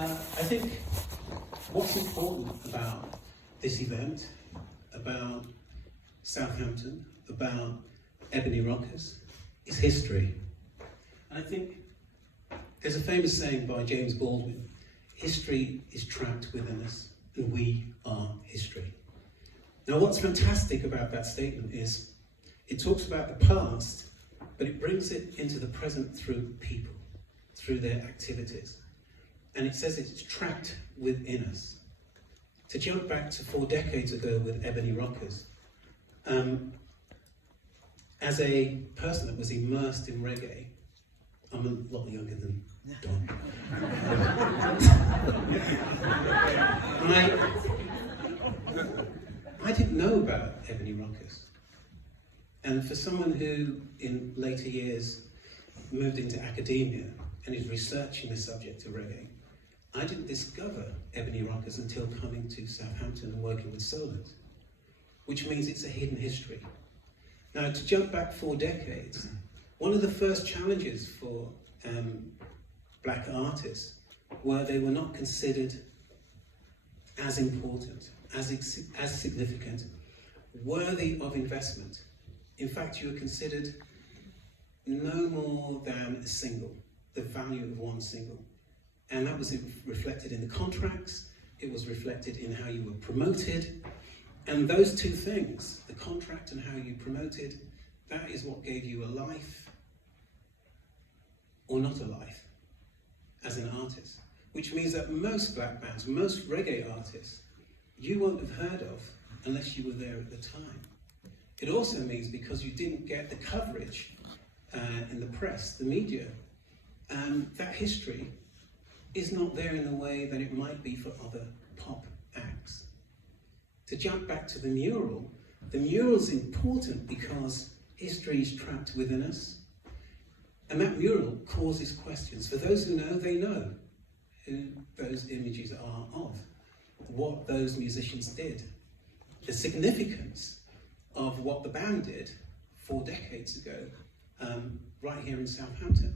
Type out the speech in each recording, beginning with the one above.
I think what's important about this event, about Southampton, about Ebony Rockers, is history. And I think there's a famous saying by James Baldwin: history is trapped within us, and we are history. Now, what's fantastic about that statement is it talks about the past, but it brings it into the present through people, through their activities. And it says it's trapped within us. To jump back to 4 decades ago with Ebony Rockers, as a person that was immersed in reggae, I'm a lot younger than Don. I didn't know about Ebony Rockers. And for someone who, in later years, moved into academia and is researching the subject of reggae, I didn't discover Ebony Rockers until coming to Southampton and working with solos, which means it's a hidden history. Now, to jump back 4 decades, one of the first challenges for black artists were they were not considered as important, as significant, worthy of investment. In fact, you were considered no more than a single, the value of one single. And that was reflected in the contracts, it was reflected in how you were promoted. And those two things, the contract and how you promoted, that is what gave you a life or not a life as an artist. Which means that most black bands, most reggae artists, you won't have heard of unless you were there at the time. It also means because you didn't get the coverage in the press, the media, that history is not there in the way that it might be for other pop acts. To jump back to the mural's important because history is trapped within us. And that mural causes questions. For those who know, they know who those images are of, what those musicians did, the significance of what the band did 4 decades ago, right here in Southampton.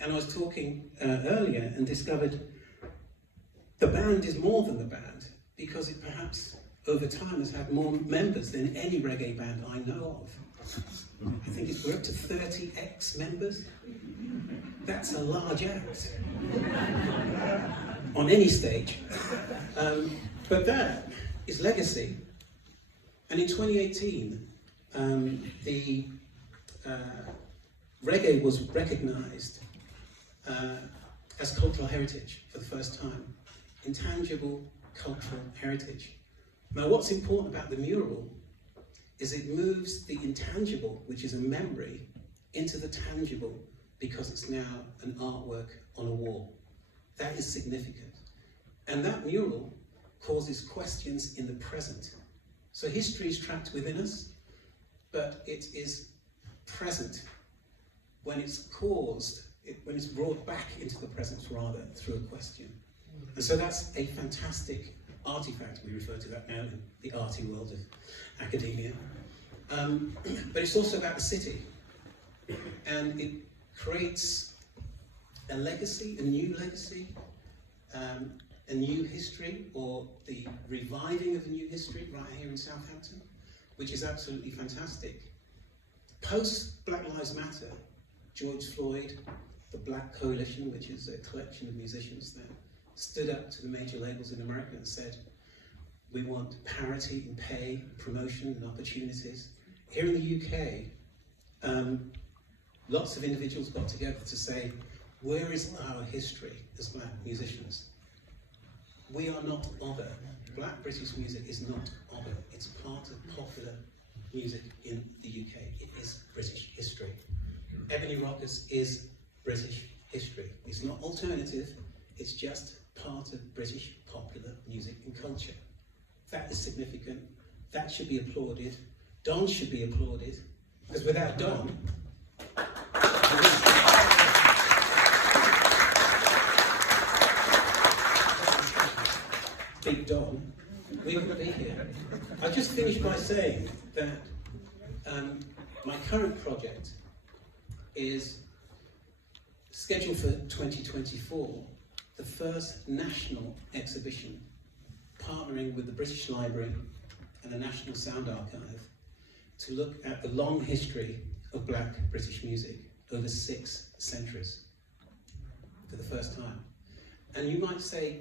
And I was talking earlier and discovered the band is more than the band because it perhaps over time has had more members than any reggae band I know of. I think we're up to 30 ex-members. That's a large act on any stage. But that is legacy. And in 2018, the reggae was recognised as cultural heritage for the first time. Intangible cultural heritage. Now, what's important about the mural is it moves the intangible, which is a memory, into the tangible because it's now an artwork on a wall. That is significant. And that mural causes questions in the present. So history is trapped within us, but it is present when it's caused, when it's brought back into the present rather through a question. And so that's a fantastic artifact. We refer to that now in the arty world of academia. But it's also about the city. And it creates a legacy, a new legacy, a new history, or the reviving of a new history right here in Southampton, which is absolutely fantastic. Post Black Lives Matter, George Floyd, the Black Coalition, which is a collection of musicians that stood up to the major labels in America and said, we want parity in pay, promotion and opportunities. Here in the UK, lots of individuals got together to say, where is our history as black musicians? We are not other. Black British music is not other. It's part of popular music in the UK. It is British history. Ebony Rockers is British history. It's not alternative, it's just part of British popular music and culture. That is significant. That should be applauded. Don should be applauded, because without Don, Big Don, we wouldn't be here. I'll just finish by saying that my current project is scheduled for 2024, the first national exhibition partnering with the British Library and the National Sound Archive to look at the long history of black British music over 6 centuries for the first time. And you might say,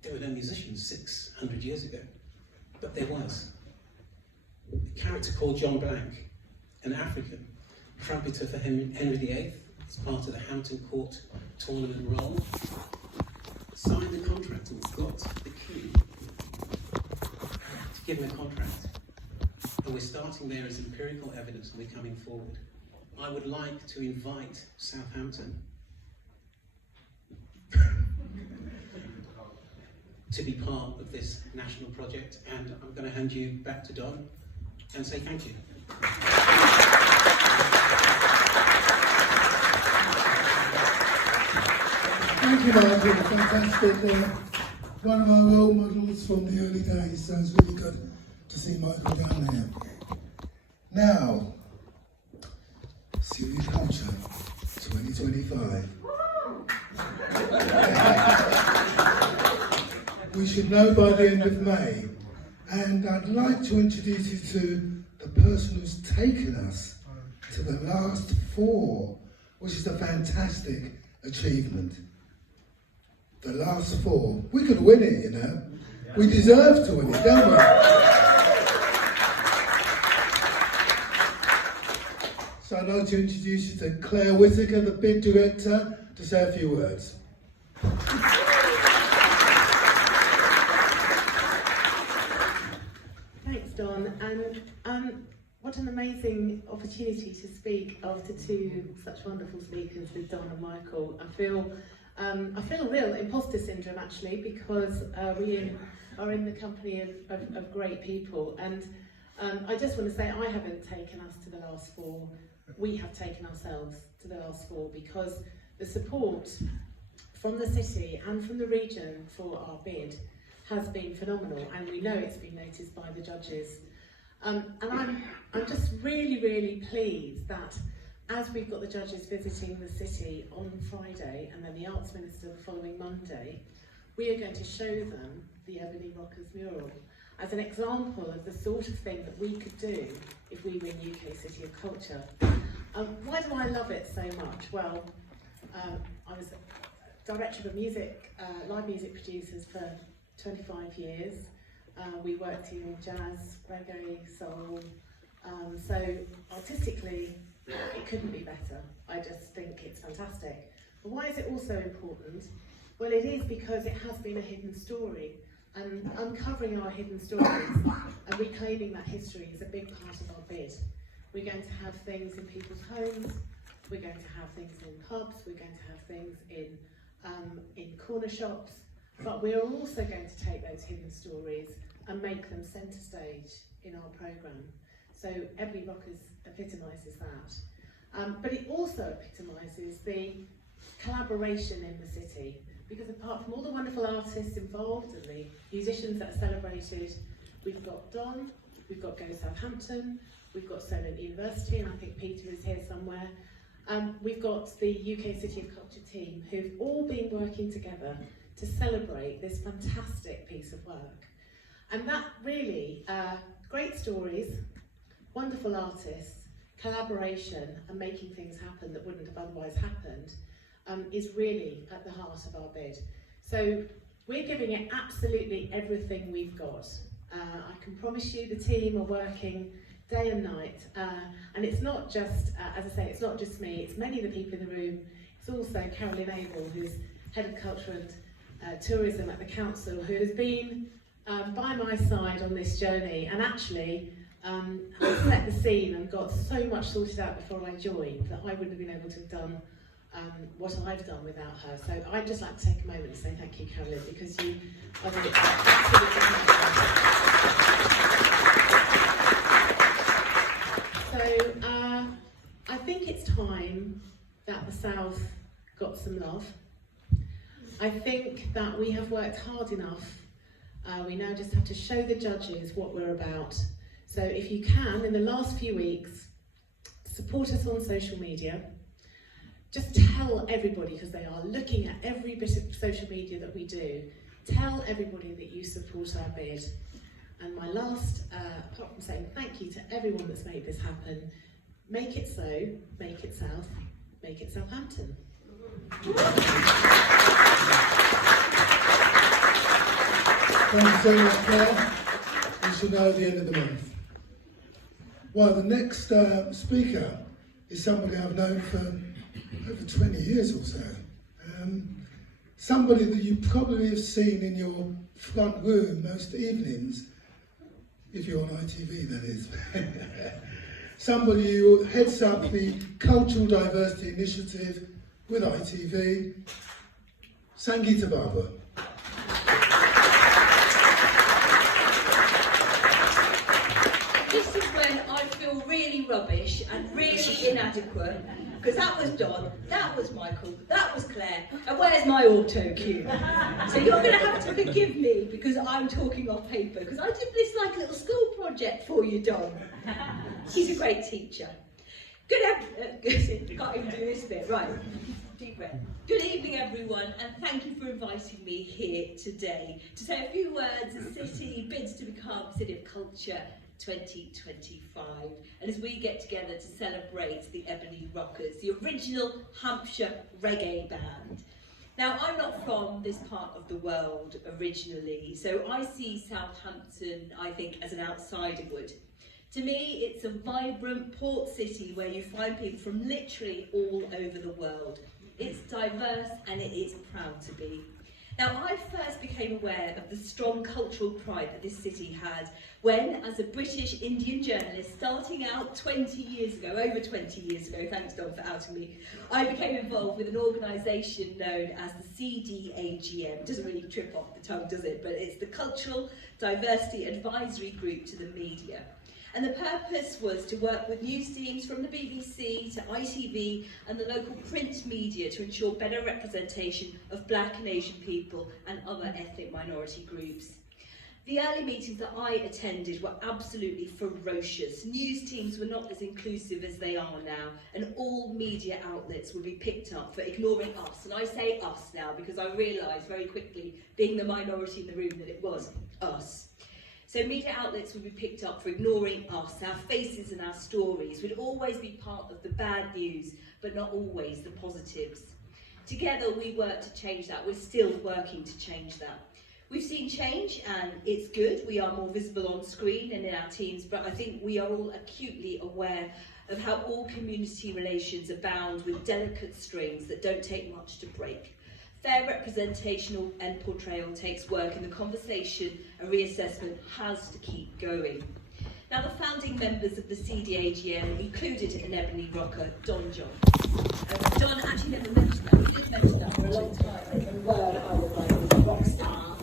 there were no musicians 600 years ago, but there was. A character called John Blank, an African, trumpeter for Henry VIII, as part of the Hampton Court tournament roll, signed the contract and got the king to give him a contract. And we're starting there as empirical evidence and we're coming forward. I would like to invite Southampton to be part of this national project, and I'm going to hand you back to Don and say thank you. Thank you, Michael. Fantastic. One of our role models from the early days, so it's really good to see Michael down there. Now, Serious Culture 2025. We should know by the end of May, and I'd like to introduce you to the person who's taken us to the last 4, which is a fantastic achievement. The last 4. We could win it, you know. We deserve to win it, don't we? So I'd like to introduce you to Claire Whittaker, the bid director, to say a few words. Thanks, Don, and what an amazing opportunity to speak after 2 such wonderful speakers with Don and Michael. I feel a real imposter syndrome actually, because we are in the company of great people, and I just want to say I haven't taken us to the last 4. We have taken ourselves to the last 4, because the support from the city and from the region for our bid has been phenomenal, and we know it's been noticed by the judges. And I'm just really pleased that as we've got the judges visiting the city on Friday and then the Arts Minister the following Monday, we are going to show them the Ebony Rockers mural as an example of the sort of thing that we could do if we win UK City of Culture. Why do I love it so much? Well, I was director of live music producers for 25 years. We worked in jazz, reggae, soul. So artistically, it couldn't be better. I just think it's fantastic. But why is it also important? Well, it is because it has been a hidden story, and uncovering our hidden stories and reclaiming that history is a big part of our bid. We're going to have things in people's homes, we're going to have things in pubs, we're going to have things in corner shops, but we are also going to take those hidden stories and make them centre stage in our programme. So Ebony Rockers epitomises that. But it also epitomises the collaboration in the city, because apart from all the wonderful artists involved and the musicians that are celebrated, we've got Don, we've got Go Southampton, we've got Solent University, and I think Peter is here somewhere. We've got the UK City of Culture team who've all been working together to celebrate this fantastic piece of work. And that really, great stories, wonderful artists, collaboration and making things happen that wouldn't have otherwise happened is really at the heart of our bid. So we're giving it absolutely everything we've got. I can promise you the team are working day and night, and it's not just, as I say, it's not just me, it's many of the people in the room. It's also Carolyn Abel, who's Head of Culture and Tourism at the Council, who has been by my side on this journey, and actually set the scene and got so much sorted out before I joined that I wouldn't have been able to have done what I've done without her. So I'd just like to take a moment and say thank you, Carolyn, because you are doing it absolutely. So I think it's time that the South got some love. I think that we have worked hard enough. We now just have to show the judges what we're about. So if you can, in the last few weeks, support us on social media. just tell everybody, because they are looking at every bit of social media that we do, tell everybody that you support our bid. And my last, apart from saying thank you to everyone that's made this happen, make it so, make it South, make it Southampton. Thank you so much, Claire. We shall know at the end of the month. Well, the next speaker is somebody I've known for over 20 years or so. Somebody that you probably have seen in your front room most evenings, if you're on ITV, that is. Somebody who heads up the Cultural Diversity Initiative with ITV, Sangeeta Barbara. This is when I feel really rubbish and really inadequate, because that was Don, that was Michael, that was Claire, and where's my auto cue? So you're going to have to forgive me because I'm talking off paper, because I did this like a little school project for you, Don. She's a great teacher. Can't even do this bit, right. Deep breath. Good evening, everyone, and thank you for inviting me here today to say a few words as City bids to become City of Culture 2025, and as we get together to celebrate the Ebony Rockers, the original Hampshire reggae band. Now, I'm not from this part of the world originally, so I see Southampton, I think, as an outsider would. To me, it's a vibrant port city where you find people from literally all over the world. It's diverse and it is proud to be. Now, I first became aware of the strong cultural pride that this city had when, as a British Indian journalist starting out 20 years ago, over 20 years ago, thanks Don for outing me, I became involved with an organisation known as the CDAGM. Doesn't really trip off the tongue, does it? But it's the Cultural Diversity Advisory Group to the Media. And the purpose was to work with news teams from the BBC to ITV and the local print media to ensure better representation of Black and Asian people and other ethnic minority groups. The early meetings that I attended were absolutely ferocious. News teams were not as inclusive as they are now, and all media outlets would be picked up for ignoring us. And I say us now because I realised very quickly, being the minority in the room, that it was us. So media outlets would be picked up for ignoring us, our faces and our stories would always be part of the bad news, but not always the positives. Together we work to change that. We're still working to change that. We've seen change and it's good. We are more visible on screen and in our teams, but I think we are all acutely aware of how all community relations are bound with delicate strings that don't take much to break. Fair representational and portrayal takes work, and the conversation and reassessment has to keep going. Now, the founding members of the CDAGM included an Ebony rocker, Don John. Don actually never mentioned that. He did mention that for a long time. And well, I was like, a rock star.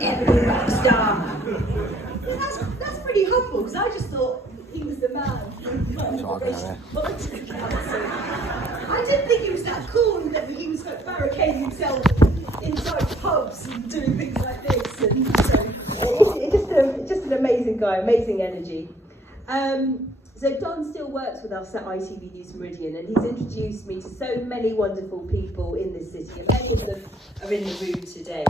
Ebony rock star. Yeah, that's pretty humble, because I just thought he was the man. I didn't think he was that cool, that he was like barricading himself inside pubs and doing things like this. And so it's just an amazing guy, amazing energy. So Don still works with us at ITV News Meridian, and he's introduced me to so many wonderful people in this city, and many of them are in the room today.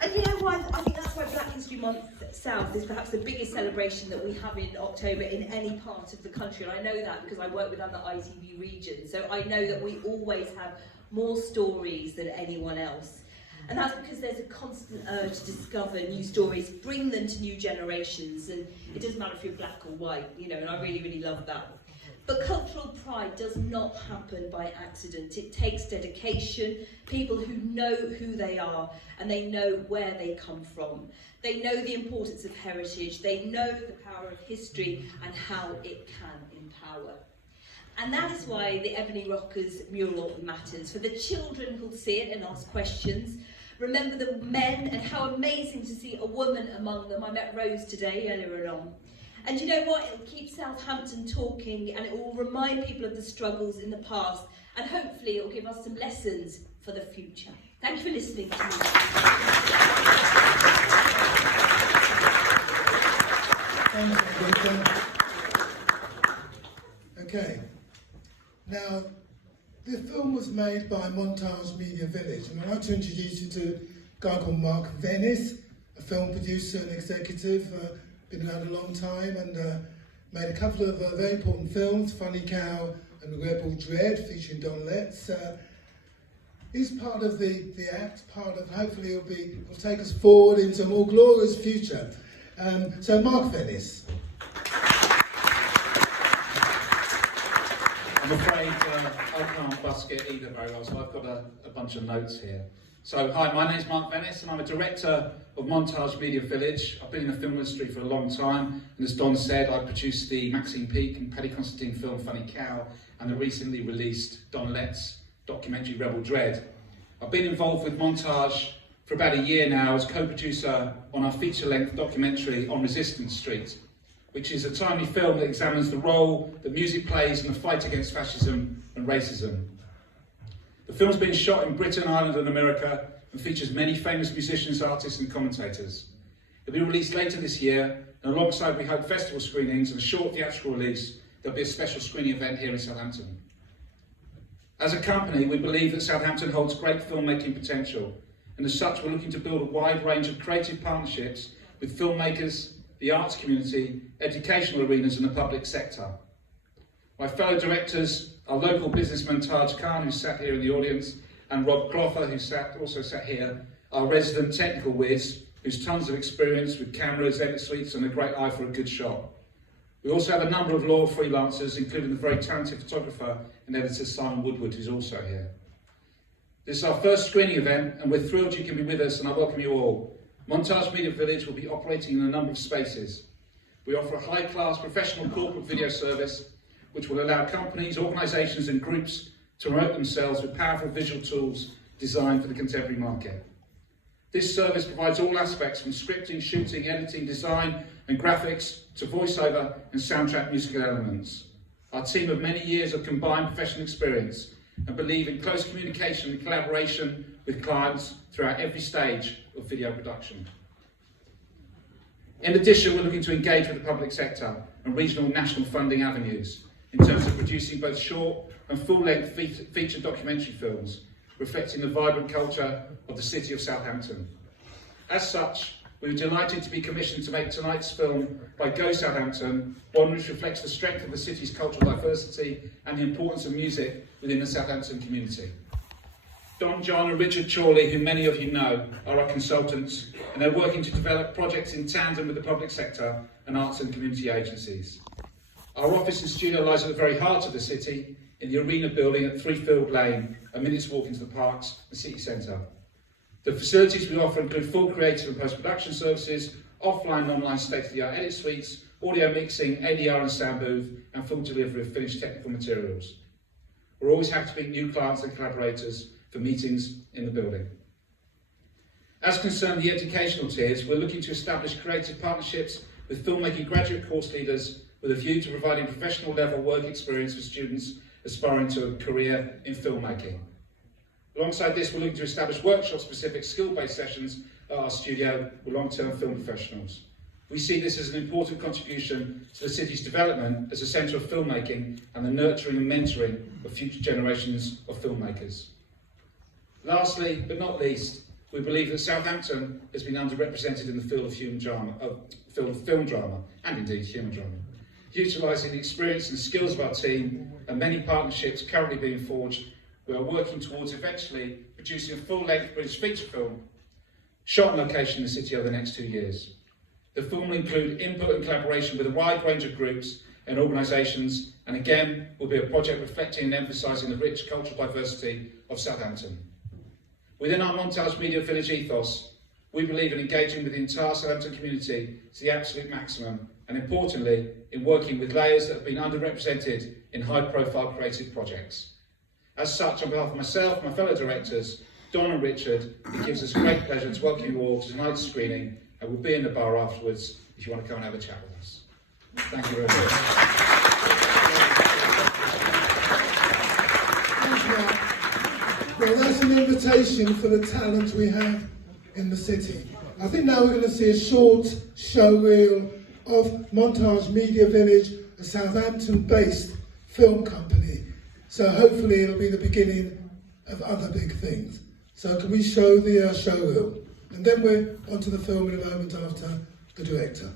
And you know why? I think that's why Black History Month South is perhaps the biggest celebration that we have in October in any part of the country. And I know that because I work with other ITV regions. So I know that we always have more stories than anyone else. And that's because there's a constant urge to discover new stories, bring them to new generations. And it doesn't matter if you're black or white, you know, and I really, really love that. But cultural pride does not happen by accident. It takes dedication, people who know who they are and they know where they come from. They know the importance of heritage, they know the power of history and how it can empower. And that is why the Ebony Rockers mural matters. For the children who'll see it and ask questions, remember the men and how amazing to see a woman among them. I met Rose today, earlier on. And you know what? It will keep Southampton talking, and it will remind people of the struggles in the past, and hopefully it will give us some lessons for the future. Thank you for listening to me. Okay. Now, The film was made by Montage Media Village, and I'd like to introduce you to a guy called Mark Venice, a film producer and executive, been around a long time, and made a couple of very important films, Funny Cow and Rebel Dread, featuring Don Letts. He's part of the act, hopefully he'll take us forward into a more glorious future. So Mark Venice. I'm afraid I can't busk it either very well, so I've got a bunch of notes here. So, hi, my name's Mark Venice, and I'm a director of Montage Media Village. I've been in the film industry for a long time, and as Don said, I produced the Maxine Peake and Paddy Constantine film Funny Cow, and the recently released Don Letts documentary Rebel Dread. I've been involved with Montage for about a year now as co-producer on our feature-length documentary On Resistance Street, which is a timely film that examines the role that music plays in the fight against fascism and racism. The film's been shot in Britain, Ireland and America and features many famous musicians, artists and commentators. It'll be released later this year, and alongside, we hope, festival screenings and a short theatrical release, there'll be a special screening event here in Southampton. As a company, we believe that Southampton holds great filmmaking potential, and as such, we're looking to build a wide range of creative partnerships with filmmakers, the arts community, educational arenas and the public sector. My fellow directors are local businessman Taj Khan, who sat here in the audience, and Rob Clother, who also sat here, our resident technical whiz, who's tons of experience with cameras, edit suites and a great eye for a good shot. We also have a number of loyal freelancers, including the very talented photographer and editor Simon Woodward, who's also here. This is our first screening event, and we're thrilled you can be with us, and I welcome you all. Montage Media Village will be operating in a number of spaces. We offer a high-class professional corporate video service which will allow companies, organisations and groups to promote themselves with powerful visual tools designed for the contemporary market. This service provides all aspects from scripting, shooting, editing, design and graphics to voiceover and soundtrack musical elements. Our team of many years of combined professional experience and believe in close communication and collaboration with clients throughout every stage of video production. In addition, we're looking to engage with the public sector and regional and national funding avenues in terms of producing both short and full-length feature documentary films reflecting the vibrant culture of the city of Southampton. As such, we were delighted to be commissioned to make tonight's film by Go Southampton, one which reflects the strength of the city's cultural diversity and the importance of music within the Southampton community. Don, John and Richard Chorley, who many of you know, are our consultants, and they're working to develop projects in tandem with the public sector and arts and community agencies. Our office and studio lies at the very heart of the city, in the Arena building at 3 Field Lane, a minute's walk into the parks and city centre. The facilities we offer include full creative and post-production services, offline and online state-of-the-art edit suites, audio mixing, ADR and sound booth, and full delivery of finished technical materials. We're always happy to meet new clients and collaborators for meetings in the building. As concerns the educational tiers, we're looking to establish creative partnerships with filmmaking graduate course leaders with a view to providing professional level work experience for students aspiring to a career in filmmaking. Alongside this, we're looking to establish workshop-specific skill-based sessions at our studio with long-term film professionals. We see this as an important contribution to the city's development as a centre of filmmaking and the nurturing and mentoring of future generations of filmmakers. Lastly, but not least, we believe that Southampton has been underrepresented in the field of film drama, and indeed human drama. Utilising the experience and skills of our team and many partnerships currently being forged, we are working towards eventually producing a full-length British feature film shot on location in the city over the next 2 years. The film will include input and collaboration with a wide range of groups and organisations, and again will be a project reflecting and emphasising the rich cultural diversity of Southampton. Within our Montage Media Village ethos, we believe in engaging with the entire Southampton community to the absolute maximum, and importantly, in working with layers that have been underrepresented in high-profile creative projects. As such, on behalf of myself and my fellow directors, Don and Richard, it gives us great pleasure to welcome you all to tonight's screening, and we'll be in the bar afterwards if you want to come and have a chat with us. Thank you very much. Well, that's an invitation for the talent we have in the city. I think now we're going to see a short show reel of Montage Media Village, a Southampton-based film company. So hopefully it'll be the beginning of other big things. So can we show the show reel? And then we're onto the film in a moment after the director.